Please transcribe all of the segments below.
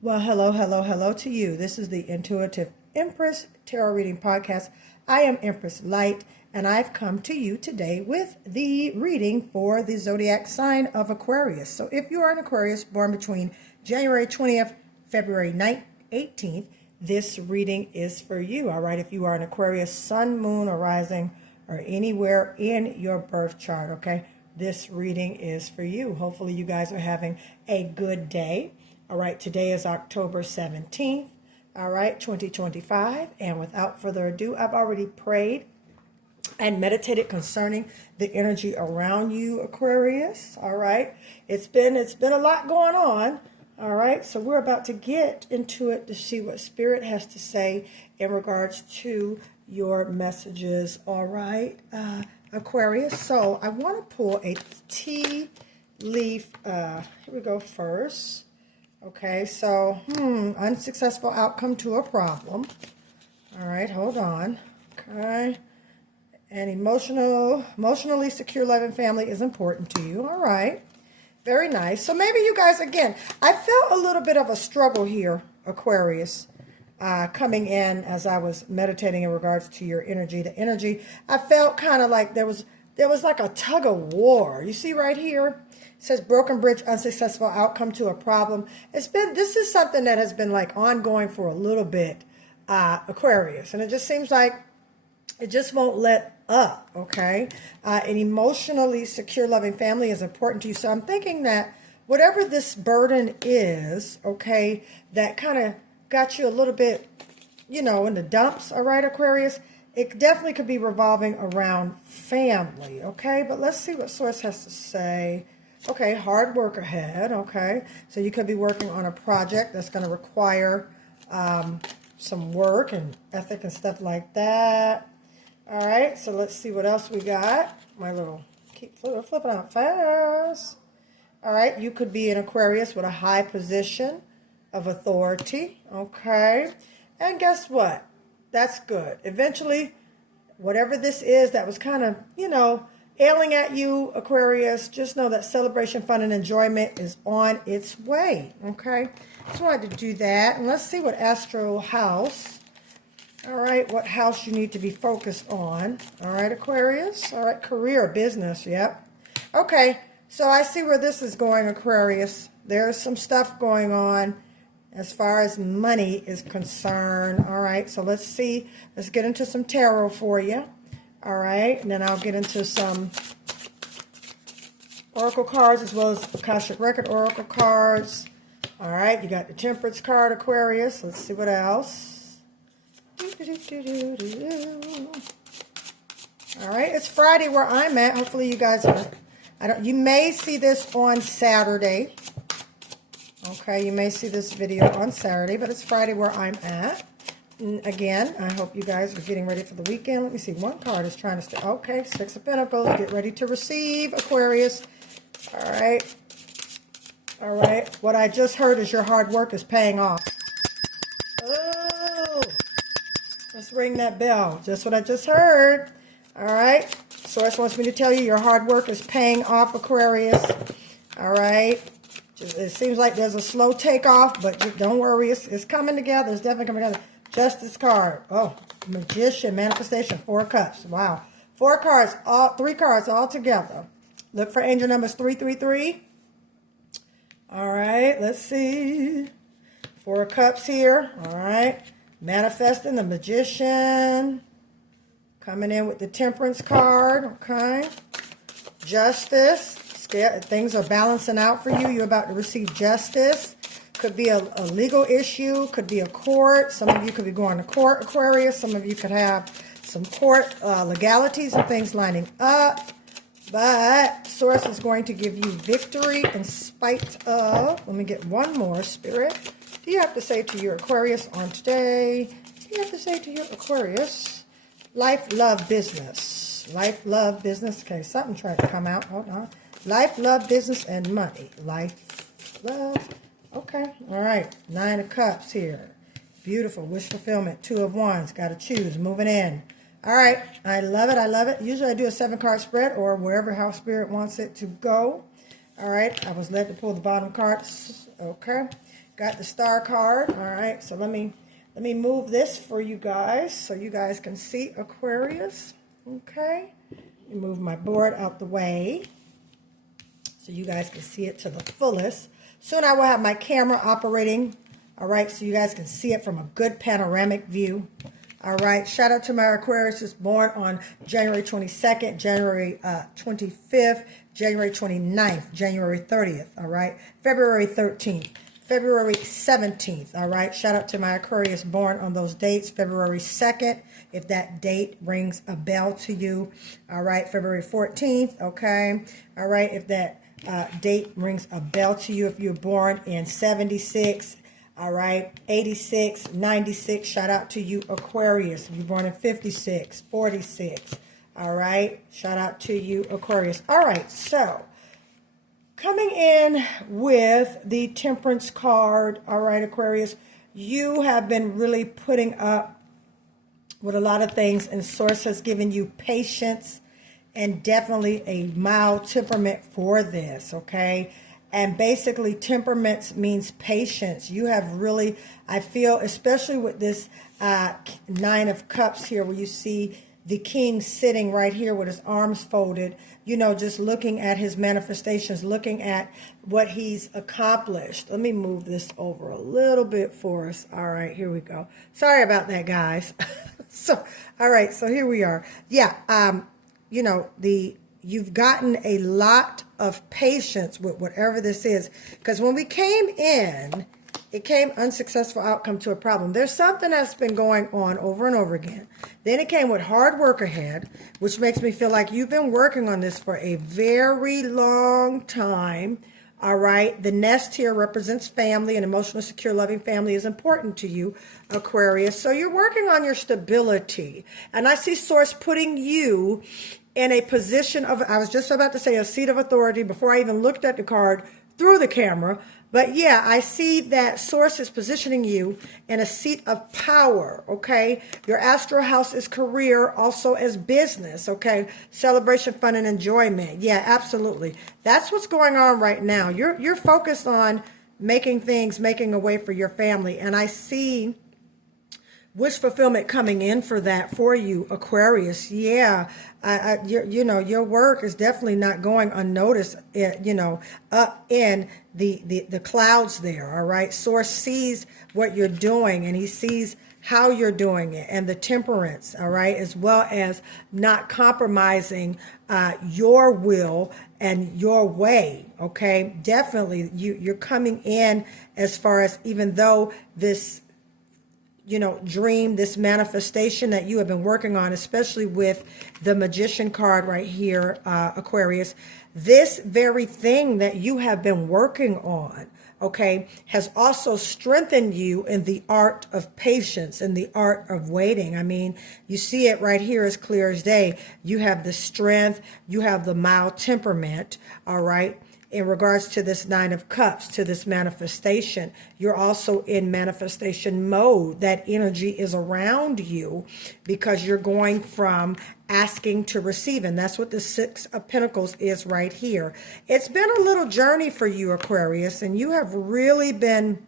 Well, hello, hello, hello to you. This is the Intuitive Empress Tarot Reading Podcast. I am Empress Light, and I've come to you today with the reading for the zodiac sign of Aquarius. So if you are an Aquarius born between January 20th, February 18th, this reading is for you. All right, if you are an Aquarius sun, moon, or rising, or anywhere in your birth chart, okay, this reading is for you. Hopefully you guys are having a good day. All right, today is October 17th, all right, 2025. And without further ado, I've already prayed and meditated concerning the energy around you, Aquarius. All right, it's been a lot going on. All right, so we're about to get into it to see what Spirit has to say in regards to your messages. All right, Aquarius. So I want to pull a tea leaf. Here we go first. Okay, so, unsuccessful outcome to a problem. All right, hold on. Okay. And emotionally secure, loving family is important to you. All right. Very nice. So maybe you guys, again, I felt a little bit of a struggle here, Aquarius, coming in as I was meditating in regards to your energy. The energy, I felt kind of like there was like a tug of war. You see right here? It says broken bridge, unsuccessful outcome to a problem. This is something that has been like ongoing for a little bit, Aquarius. And it just seems like it just won't let up, okay? An emotionally secure, loving family is important to you. So I'm thinking that whatever this burden is, okay, that kind of got you a little bit, in the dumps, all right, Aquarius? It definitely could be revolving around family, okay? But let's see what Source has to say. Okay, hard work ahead, okay? So you could be working on a project that's going to require some work and ethic and stuff like that. All right, so let's see what else we got. Keep flipping out fast. All right, you could be an Aquarius with a high position of authority, okay? And guess what? That's good. Eventually, whatever this is that was kind of, ailing at you, Aquarius, just know that celebration, fun, and enjoyment is on its way, okay? Just wanted to do that. And let's see what astral house, all right, what house you need to be focused on. All right, Aquarius. All right, career, business, yep. Okay, so I see where this is going, Aquarius. There's some stuff going on as far as money is concerned. All right, so let's see. Let's get into some tarot for you. All right, and then I'll get into some oracle cards as well as Akashic Record oracle cards. All right, you got the Temperance card, Aquarius. Let's see what else. All right, it's Friday where I'm at. Hopefully you guys are, you may see this on Saturday. Okay, you may see this video on Saturday, but it's Friday where I'm at. And again, I hope you guys are getting ready for the weekend. Let me see. One card is trying to stay. Okay, Six of Pentacles. Get ready to receive, Aquarius. All right. All right. What I just heard is your hard work is paying off. Oh, let's ring that bell. Just what I just heard. All right. Source wants me to tell you your hard work is paying off, Aquarius. All right. It seems like there's a slow takeoff, but don't worry. It's coming together. It's definitely coming together. Justice card. Oh, Magician, Manifestation, 4 cups. Wow. 4 cards, 3 cards all together. Look for angel numbers 333. All right, let's see. 4 cups here. All right. Manifesting, the Magician. Coming in with the Temperance card. Okay. Justice. Things are balancing out for you. You're about to receive justice. Could be a legal issue. Could be a court. Some of you could be going to court, Aquarius. Some of you could have some court legalities and things lining up. But Source is going to give you victory in spite of. Let me get one more, Spirit. What do you have to say to your Aquarius on today? What do you have to say to your Aquarius? Life, love, business. Life, love, business. Okay, something tried to come out. Hold on. Life, love, business, and money. Life, love. Okay. All right. 9 of Cups here. Beautiful. Wish fulfillment. 2 of Wands. Got to choose. Moving in. All right. I love it. I love it. Usually I do a 7-card spread or wherever how Spirit wants it to go. All right. I was led to pull the bottom cards. Okay. got the star card. All right, so let me move this for you guys so you guys can see Aquarius. Okay, let me move my board out the way so you guys can see it to the fullest. Soon I will have my camera operating. All right, so you guys can see it from a good panoramic view. All right, shout out to my Aquarius born on January 22nd, January 25th, January 29th, January 30th, all right, February 13th, February 17th, all right. Shout out to my Aquarius born on those dates, February 2nd, if that date rings a bell to you, all right, February 14th, okay, all right, if that date rings a bell to you, if you're born in 76, all right, 86, 96, shout out to you, Aquarius. If you're born in 56, 46, all right, shout out to you, Aquarius. All right, so coming in with the Temperance card, all right, Aquarius, you have been really putting up with a lot of things, and Source has given you patience and definitely a mild temperament for this, okay? And basically, temperaments means patience. You have really, I feel, especially with this Nine of Cups here, where you see the king sitting right here with his arms folded, you know, just looking at his manifestations, looking at what he's accomplished. Let me move this over a little bit for us. All right, here we go. Sorry about that, guys. So, all right, so here we are. Yeah, you know, you've gotten a lot of patience with whatever this is, because when we came in, it came unsuccessful outcome to a problem. There's something that's been going on over and over again. Then it came with hard work ahead, which makes me feel like you've been working on this for a very long time. All right. The nest here represents family, and emotional, secure, loving family is important to you, Aquarius. So you're working on your stability. And I see Source putting you in a position of, I was just about to say a seat of authority before I even looked at the card through the camera. But yeah, I see that Source is positioning you in a seat of power, okay? Your astral house is career, also as business, okay? Celebration, fun, and enjoyment. Yeah, absolutely. That's what's going on right now. You're focused on making a way for your family. And I see wish fulfillment coming in for that for you, Aquarius. Yeah, you know, your work is definitely not going unnoticed, you know, up in the clouds there, all right? Source sees what you're doing, and he sees how you're doing it, and the temperance, all right, as well as not compromising your will and your way, okay? Definitely, you're coming in as far as, even though this, you know, dream, this manifestation that you have been working on, especially with the Magician card right here, Aquarius, this very thing that you have been working on, okay, has also strengthened you in the art of patience and the art of waiting. I mean, you see it right here as clear as day. You have the strength, you have the mild temperament, all right? In regards to this Nine of Cups, to this manifestation, you're also in manifestation mode. That energy is around you because you're going from asking to receive. And that's what the Six of Pentacles is right here. It's been a little journey for you, Aquarius, and you have really been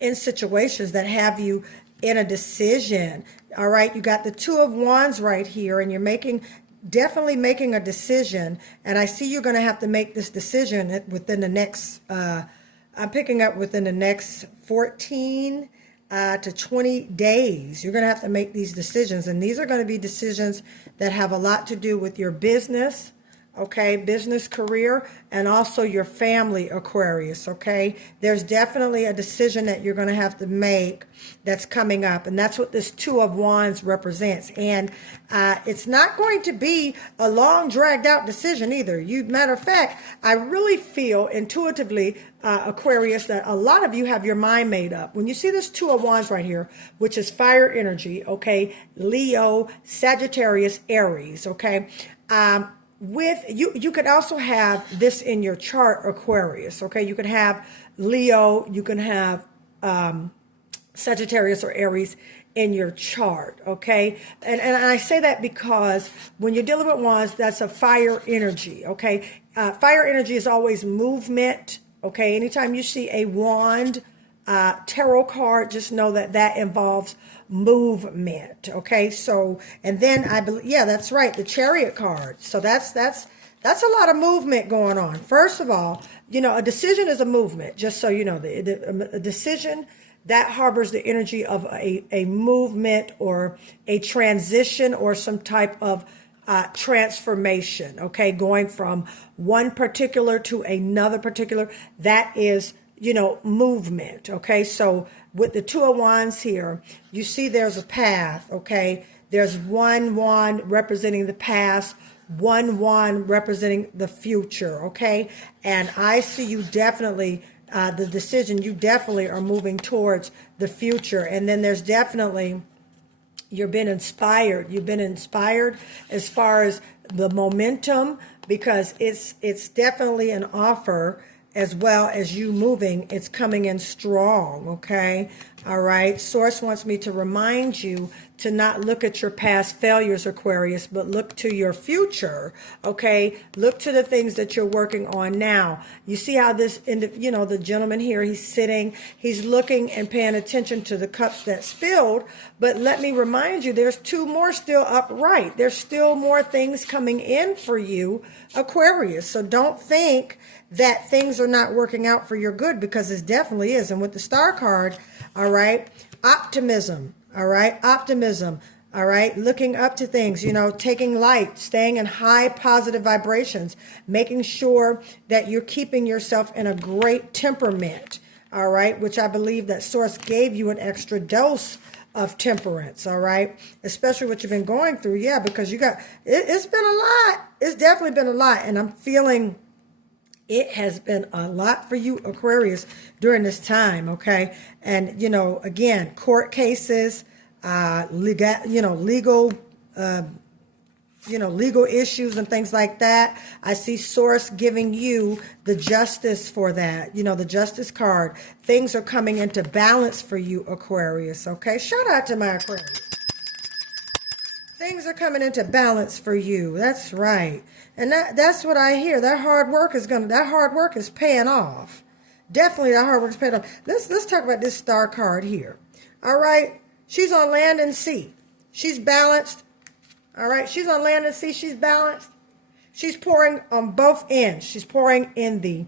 in situations that have you in a decision. All right, you got the Two of Wands right here, and you're definitely making a decision, and I see you're going to have to make this decision within the next, I'm picking up within the next 14 to 20 days. You're going to have to make these decisions, and these are going to be decisions that have a lot to do with your business, okay, business, career, and also your family, Aquarius, okay? There's definitely a decision that you're going to have to make that's coming up, and that's what this Two of Wands represents. And it's not going to be a long, dragged-out decision either. Matter of fact, I really feel intuitively, Aquarius, that a lot of you have your mind made up. When you see this Two of Wands right here, which is fire energy, okay, Leo, Sagittarius, Aries, okay, with you could also have this in your chart, Aquarius, okay? You could have Leo, you can have Sagittarius or Aries in your chart, okay? And I say that because when you're dealing with wands, that's a fire energy, okay? Fire energy is always movement, okay? Anytime you see a wand tarot card, just know that that involves movement. Okay, so and then I believe, yeah, that's right, the Chariot card. So that's a lot of movement going on. First of all, you know, a decision is a movement. Just so you know, a decision that harbors the energy of a movement or a transition or some type of transformation. Okay, going from one particular to another particular. That is, you know, movement. Okay, so with the Two of Wands here, you see there's a path. Okay, there's one wand representing the past, one wand representing the future. Okay, and I see you definitely, the decision, you definitely are moving towards the future. And then there's definitely, you've been inspired. You've been inspired as far as the momentum, because it's definitely an offer as well as you moving. It's coming in strong. Okay. All right. Source wants me to remind you to not look at your past failures, Aquarius, but look to your future. Okay. Look to the things that you're working on now. You see how this, you know, the gentleman here, he's sitting, he's looking and paying attention to the cups that spilled. But let me remind you, there's two more still upright. There's still more things coming in for you, Aquarius. So don't think that things are not working out for your good, because it definitely is. And with the Star card, all right, optimism, all right, optimism, all right, looking up to things, you know, taking light, staying in high positive vibrations, making sure that you're keeping yourself in a great temperament, all right, which I believe that Source gave you an extra dose of temperance, all right, especially what you've been going through. Yeah, because you got, it's been a lot. It's definitely been a lot. And I'm feeling it has been a lot for you, Aquarius, during this time, okay? And, you know, again, court cases, legal issues and things like that. I see Source giving you the justice for that, you know, the Justice card. Things are coming into balance for you, Aquarius, okay? Shout out to my Aquarius. Things are coming into balance for you. That's right. And that's what I hear. That hard work is paying off. Definitely that hard work is paying off. Let's talk about this Star card here. All right. She's on land and sea. She's balanced. All right. She's on land and sea. She's balanced. She's pouring on both ends. She's pouring in the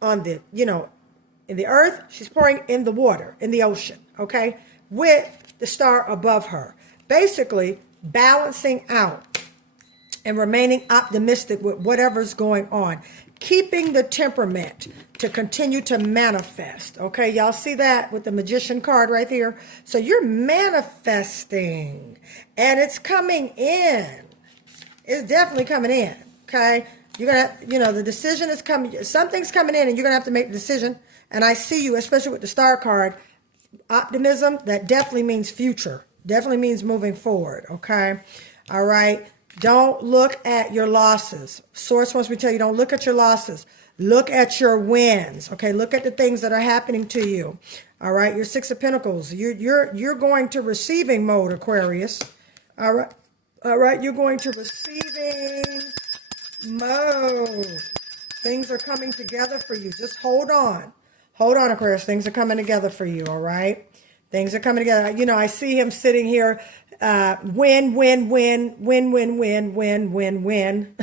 earth. She's pouring in the water, in the ocean. Okay. With the star above her. Basically, balancing out and remaining optimistic with whatever's going on, keeping the temperament to continue to manifest. Okay, y'all see that with the Magician card right here? So you're manifesting and it's coming in. It's definitely coming in. Okay, you're gonna, the decision is coming. Something's coming in and you're gonna have to make the decision. And I see you, especially with the Star card, optimism, that definitely means future. Definitely means moving forward, okay? All right? Don't look at your losses. Source wants me to tell you, don't look at your losses. Look at your wins, okay? Look at the things that are happening to you, all right? Your Six of Pentacles. You're going to receiving mode, Aquarius, all right? All right, you're going to receiving mode. Things are coming together for you. Just hold on. Hold on, Aquarius. Things are coming together for you, all right? Things are coming together. You know, I see him sitting here, win, win, win, win, win, win, win, win, win.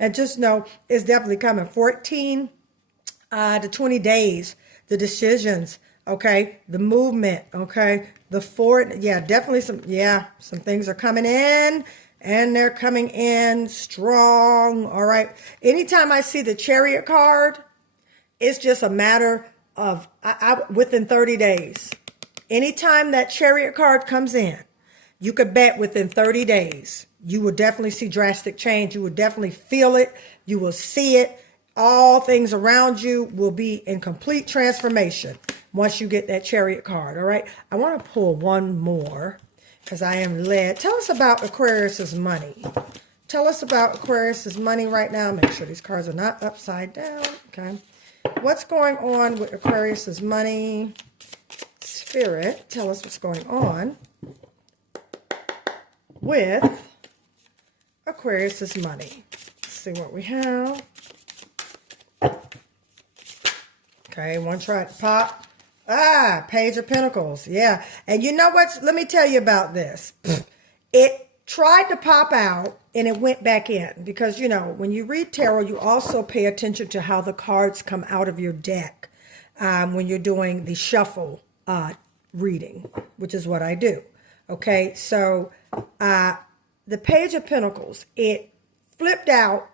And just know it's definitely coming. 14 to 20 days, the decisions, okay? The movement, okay? The forward, yeah, definitely some things are coming in, and they're coming in strong, all right? Anytime I see the Chariot card, it's just a matter of within 30 days. Anytime that Chariot card comes in, you could bet within 30 days, you will definitely see drastic change. You will definitely feel it. You will see it. All things around you will be in complete transformation once you get that Chariot card. All right. I want to pull one more because I am led. Tell us about Aquarius's money. Tell us about Aquarius's money right now. Make sure these cards are not upside down. Okay. What's going on with Aquarius's money? Spirit, tell us what's going on with Aquarius's money. Let's see what we have. Okay, one try to pop. Ah, Page of Pentacles. Yeah. And you know what? Let me tell you about this. It tried to pop out and it went back in because, you know, when you read tarot, you also pay attention to how the cards come out of your deck when you're doing the shuffle reading, which is what I do. Okay. So the Page of Pentacles, it flipped out.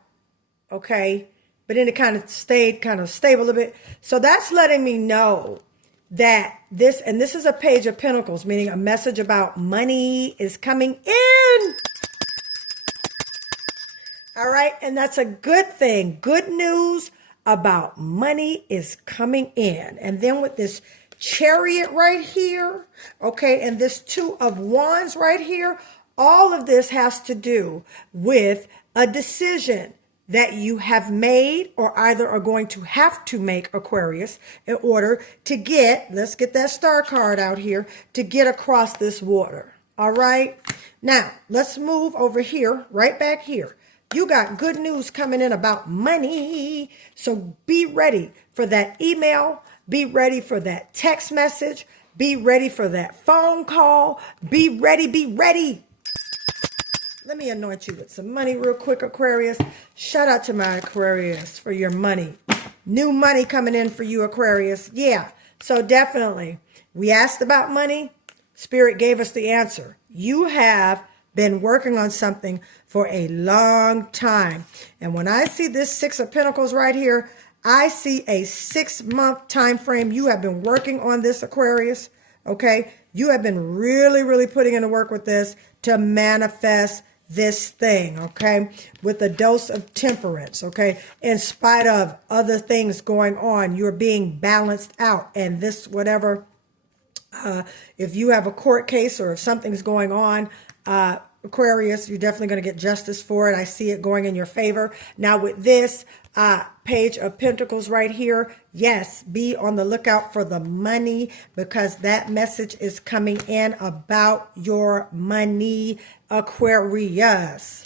Okay. But then it kind of stayed kind of stable a bit. So that's letting me know that this is a Page of Pentacles, meaning a message about money is coming in. All right. And that's a good thing. Good news about money is coming in. And then with this Chariot right here, okay, and this Two of Wands right here, all of this has to do with a decision that you have made or either are going to have to make, Aquarius, in order to get, let's get that star card out here, to get across this water. All right. Now, let's move over here, right back here. You got good news coming in about money. So be ready for that email. Be ready for that text message. Be ready for that phone call. Be ready. Be ready. Let me anoint you with some money real quick, Aquarius. Shout out to my Aquarius for your money. New money coming in for you, Aquarius. Yeah, so definitely. We asked about money. Spirit gave us the answer. You have been working on something for a long time. And when I see this Six of Pentacles right here, I see a 6-month time frame. You have been working on this, Aquarius. Okay? You have been really, really putting in the work with this to manifest this thing, okay, with a dose of temperance, okay, in spite of other things going on, you're being balanced out. And this, whatever, if you have a court case or if something's going on, Aquarius, you're definitely going to get justice for it. I see it going in your favor. Now with this Page of Pentacles right here, yes, be on the lookout for the money because that message is coming in about your money, Aquarius.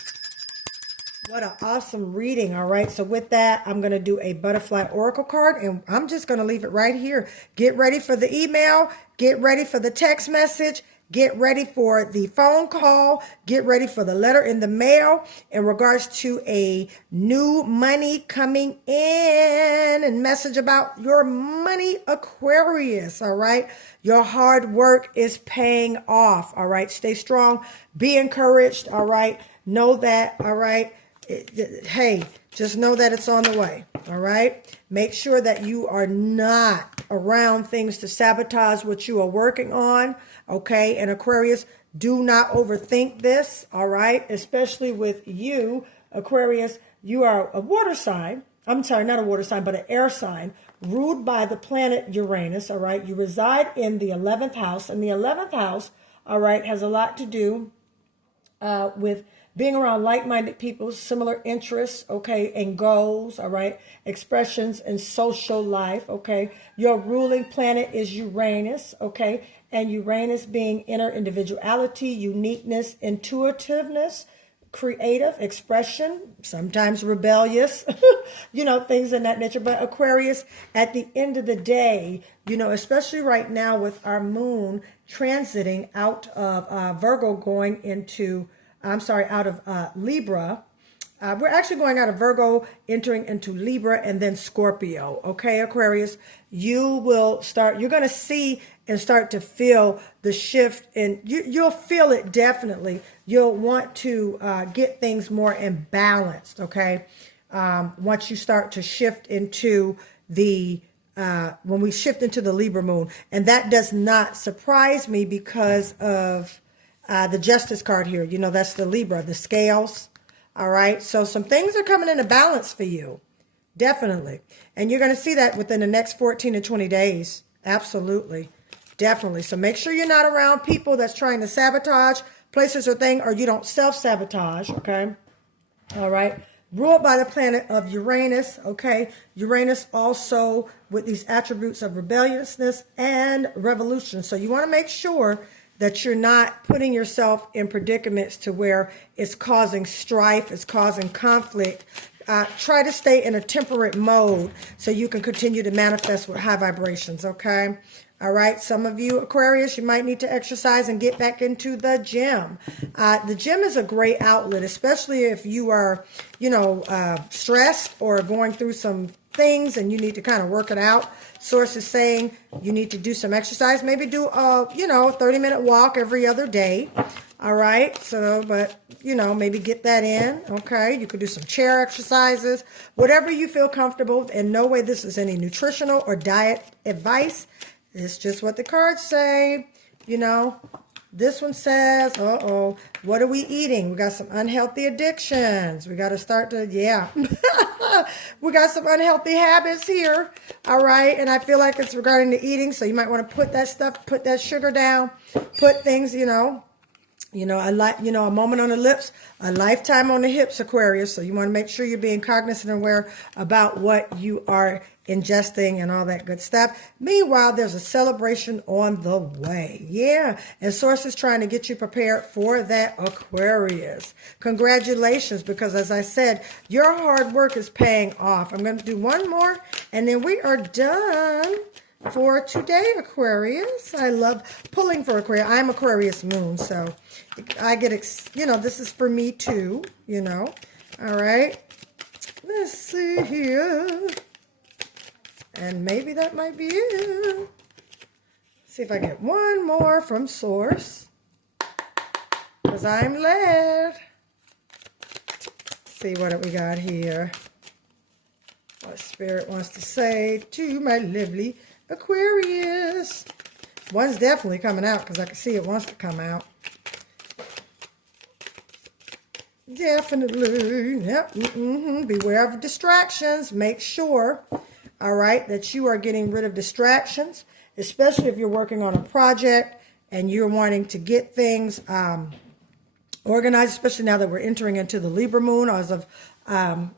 What an awesome reading. All right. So with that, I'm going to do a butterfly oracle card and I'm just going to leave it right here. Get ready for the email. Get ready for the text message. Get ready for the phone call. Get ready for the letter in the mail in regards to a new money coming in and message about your money, Aquarius. All right. Your hard work is paying off. All right. Stay strong. Be encouraged. All right. Know that. All right. Hey, just know that it's on the way. All right. Make sure that you are not around things to sabotage what you are working on. Okay. And Aquarius, do not overthink this. All right. Especially with you, Aquarius, you are a water sign. I'm sorry, not a water sign, but an air sign ruled by the planet Uranus. All right. You reside in the 11th house, and the 11th house, all right, has a lot to do with being around like-minded people, similar interests, okay, and goals, all right, expressions in social life, okay. Your ruling planet is Uranus, okay, and Uranus being inner individuality, uniqueness, intuitiveness, creative expression, sometimes rebellious, you know, things in that nature. But Aquarius, at the end of the day, you know, especially right now with our moon transiting out of Virgo going into out of Libra. We're actually going out of Virgo, entering into Libra and then Scorpio. Okay, Aquarius, you're going to see and start to feel the shift, and you'll feel it definitely. You'll want to get things more imbalanced, okay? Once you start to shift into when we shift into the Libra moon. And that does not surprise me because of the Justice card here. You know, that's the Libra, the scales. All right. So some things are coming into balance for you. Definitely. And you're going to see that within the next 14 to 20 days. Absolutely. Definitely. So make sure you're not around people that's trying to sabotage places or things, or you don't self-sabotage. Okay. All right. Ruled by the planet of Uranus. Okay. Uranus also with these attributes of rebelliousness and revolution. So you want to make sure that you're not putting yourself in predicaments to where it's causing strife, it's causing conflict. Try to stay in a temperate mode so you can continue to manifest with high vibrations, okay? All right, some of you Aquarius, you might need to exercise and get back into the gym. The gym is a great outlet, especially if you are, stressed or going through some things and you need to kind of work it out. Source is saying you need to do some exercise. Maybe do a 30-minute walk every other day. All right, so, but, maybe get that in, okay? You could do some chair exercises, whatever you feel comfortable. In no way this is any nutritional or diet advice. It's just what the cards say, This one says, what are we eating? We got some unhealthy addictions. We got to start to, we got some unhealthy habits here, all right? And I feel like it's regarding the eating, so you might want to put that sugar down, put things, a moment on the lips, a lifetime on the hips, Aquarius. So you want to make sure you're being cognizant and aware about what you are ingesting and all that good stuff. Meanwhile, there's a celebration on the way. Yeah. And Source is trying to get you prepared for that, Aquarius. Congratulations, because as I said, your hard work is paying off. I'm going to do one more and then we are done for today, Aquarius. I love pulling for Aquarius. I'm Aquarius moon, so I get, this is for me too, All right. Let's see here. And maybe that might be it. See if I get one more from Source, because I'm led. See what we got here. What Spirit wants to say to my lovely Aquarius. One's definitely coming out because I can see it wants to come out. Definitely. Yep. Beware of distractions. Make sure, all right, that you are getting rid of distractions, especially if you're working on a project and you're wanting to get things organized, especially now that we're entering into the Libra moon as of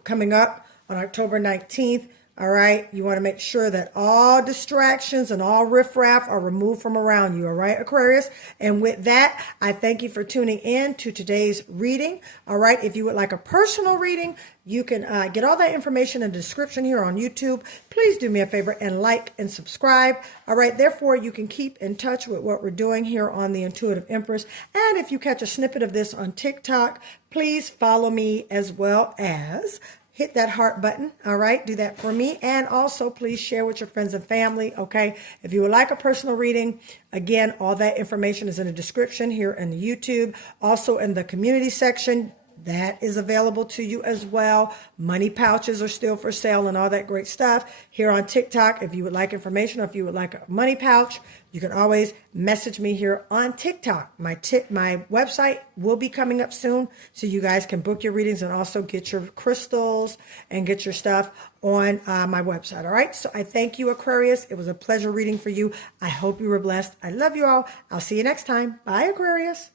coming up on October 19th. All right, you want to make sure that all distractions and all riffraff are removed from around you. All right, Aquarius. And with that, I thank you for tuning in to today's reading. All right, if you would like a personal reading, you can get all that information in the description here on YouTube. Please do me a favor and like and subscribe. All right, therefore, you can keep in touch with what we're doing here on the Intuitive Empress. And if you catch a snippet of this on TikTok, please follow me as well as hit that heart button, all right? Do that for me. And also, please share with your friends and family, okay? If you would like a personal reading, again, all that information is in the description here in the YouTube. Also in the community section, that is available to you as well. Money pouches are still for sale and all that great stuff. Here on TikTok, if you would like information or if you would like a money pouch, you can always message me here on TikTok. My website will be coming up soon, so you guys can book your readings and also get your crystals and get your stuff on my website. All right. So I thank you, Aquarius. It was a pleasure reading for you. I hope you were blessed. I love you all. I'll see you next time. Bye, Aquarius.